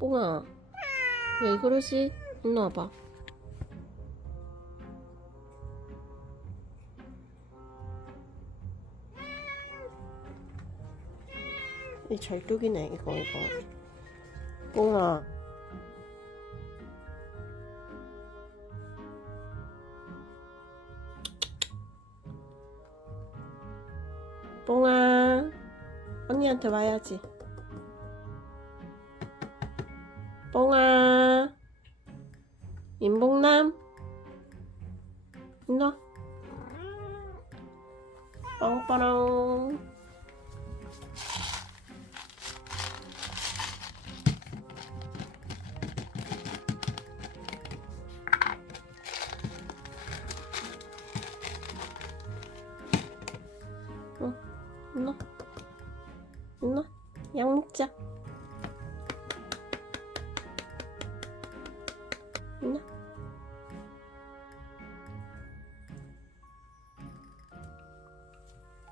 뽕아 왜 그러지? 일로 와봐. 이 절뚝이네 이거 이거. 뽕아 뽕아 언니한테 와야지 뽕아. 임봉남. 일로 와. 뻥뻥 응 일로 일로 약 먹자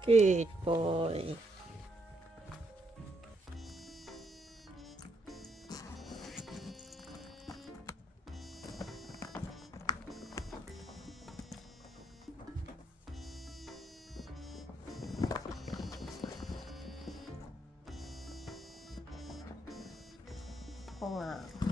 Good boy. 뽕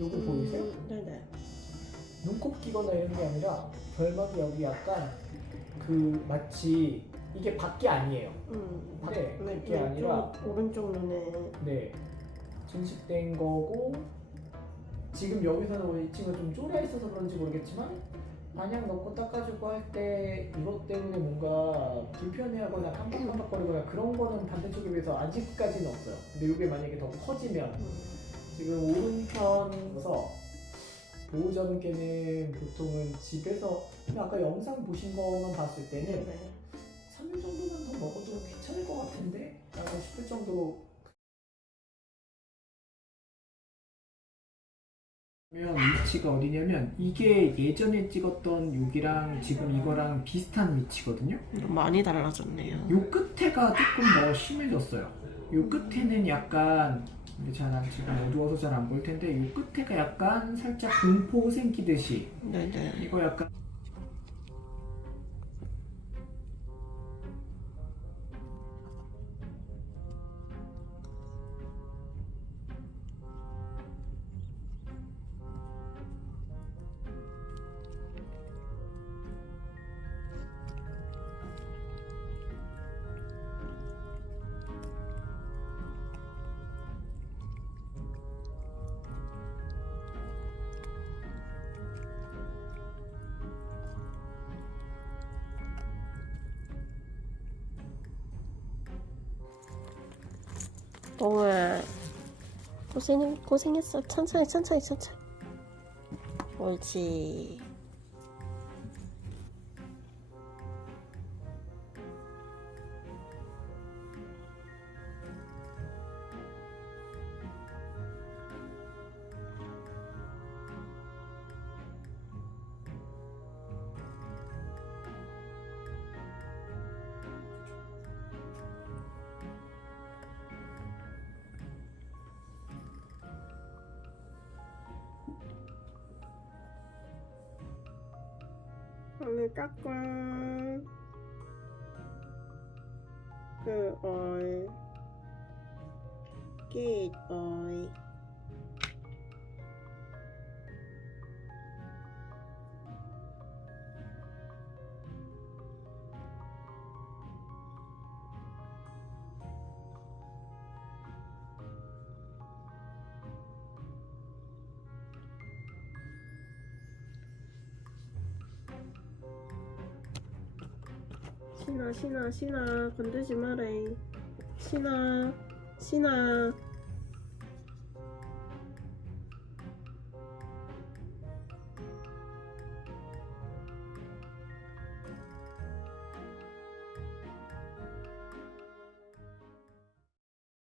요거 보이세요? 네네. 눈곱 끼거나 이런 게 아니라 결막이 여기 약간 그 마치 이게 밖이 아니에요. 음. 네, 왼- 그게 아니라 왼쪽, 오른쪽 눈에 네 증식된 거고 지금 여기서는 이 친구가 좀 쫄아 있어서 그런지 모르겠지만 안약 넣고 닦아주고 할 때 이것 때문에 뭔가 불편해하거나 깜빡깜빡거리거나 그런 거는 반대쪽에 비해서 아직까지는 없어요. 근데 이게 만약에 더 커지면 음. 지금 오른편에서 보호자분께는 보통은 집에서 근데 아까 영상 보신 것만 봤을 때는 네네. 3일 정도만 더 먹어도 괜찮을 것 같은데? 라고 싶을 정도로 그러면 위치가 어디냐면 이게 예전에 찍었던 여기랑 지금 이거랑 비슷한 위치거든요 많이 달라졌네요. 요 끝에가 조금 더 심해졌어요 요 끝에는 약간 근데 잘안 지금 어두워서 잘안 보일 텐데 요 끝에가 약간 살짝 공포 생기듯이 네네. 이거 약간 뽕아 고생 고생했어. 천천히 천천히 천천히. 옳지. くかくん。くおい。きいおい。 신아 신아 신아 건들지 마래 신아 신아